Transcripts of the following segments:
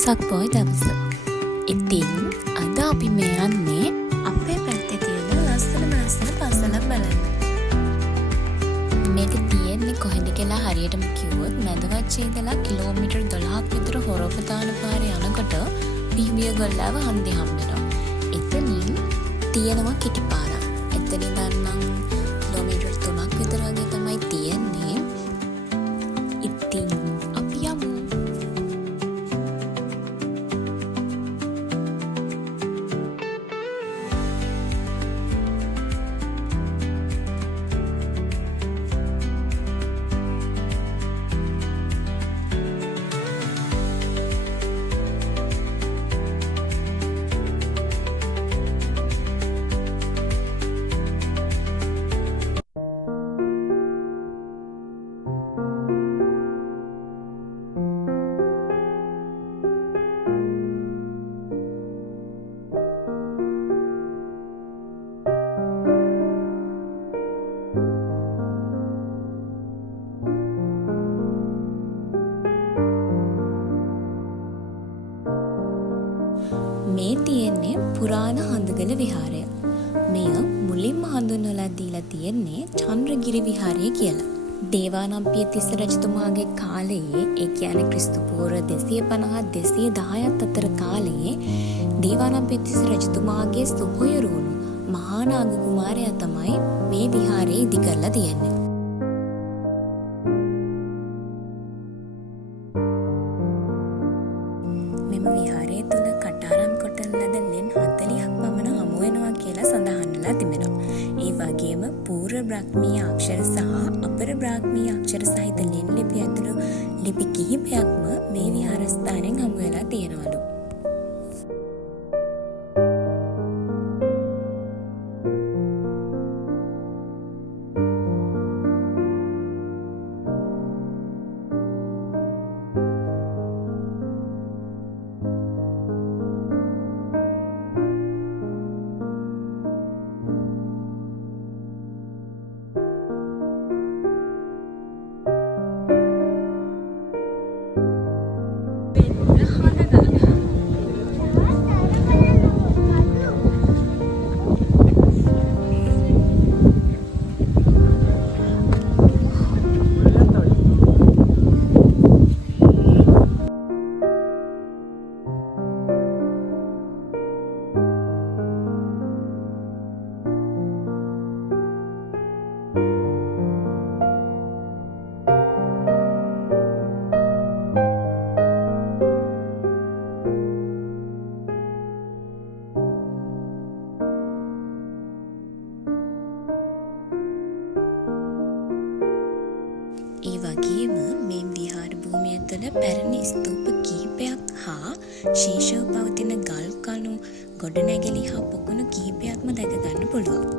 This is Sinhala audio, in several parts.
වෙසක් පොය දවස. ඉතින් අද අපි මේ යන්නේ අපේ පැත්තේ තියෙන ලස්සන පන්සලක් බලන්න. මේක තියෙන්නේ කොහෙද කියලා හරියටම කිව්වොත් මැදවච්චේ ඉඳලා කිලෝමීටර් 12ක් විතර හොරපතාන පාරේ යනකොට පිහිවියගොල්ලව හන්දි හම්බෙනවා. එතනින් තියෙනවා කිටි පාරක්. එතනින් නම් කිලෝමීටර් 3ක් විතර වගේ තමයි තියෙන්නේ. ඉතින් අපි යමු. මේ තියෙන්නේ පුරාණ හඳගල විහාරය. මෙය මුලින්ම හඳුන්වලා දීලා තියෙන්නේ චන්ද්‍රගිරි විහාරය කියලා. දේවානම්පියතිස්ස රජතුමාගේ කාලයේ, ඒ කියන්නේ ක්‍රිස්තු පූර්ව 250-210ත් අතර කාලයේ දේවානම්පියතිස්ස රජතුමාගේ සුහොයුරුණු මහානාග කුමාරයා තමයි මේ විහාරය ඉදි කරලා තියෙන්නේ. මෙම විහාරය තුල කටාරම් කොටන ලද ලෙන් 40ක් පමණ හමු වෙනවා කියලා සඳහන්ලා තිබෙනවා. ඒ වගේම පූර්ව බ්‍රාහ්මීය අක්ෂර සහ අපර බ්‍රාහ්මීය අක්ෂර සහිත ලෙන් ලිපි ඇතුළු ලිපි කිහිපයක්ම මේ විහාරස්ථානයෙන් හමු වෙලා තියෙනවලු. ඒ වගේම මේ විහාර භූමිය තුළ පැරණි ස්තූප කිහිපයක් හා ශේෂව පවතින ගල් කණු, ගොඩනැගිලි හා පොකුණු කිහිපයක්ම දැක ගන්න පුළුවන්.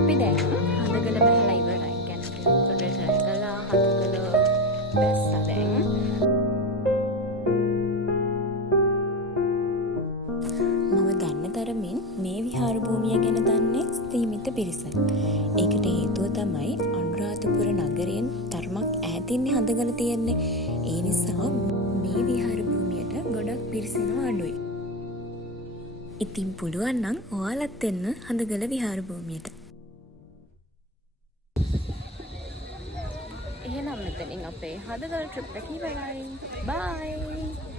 අපි දැන් හඳගල බහලා ඉවරයි. කියන්නේ පොඩට ගලා හඳගල බැස්සා දැන්. මම දන්න තරමින් මේ විහාර භූමිය ගැන දන්නේ සීමිත පිරිසක්. ඒකට හේතුව තමයි අනුරාධපුර නගරයෙන් තරමක් ඈතින්නේ හඳගල තියෙන්නේ. ඒ නිසා මේ විහාර භූමියට ගොඩක් පිරිසෙනවා අඩුයි. ඉතින් පුළුවන් නම් ඔයාලත් එන්න හඳගල විහාර භූමියට. එහෙනම් මෙතනින් අපේ හදගල ට්‍රිප් එක ඉවරයි. බයි.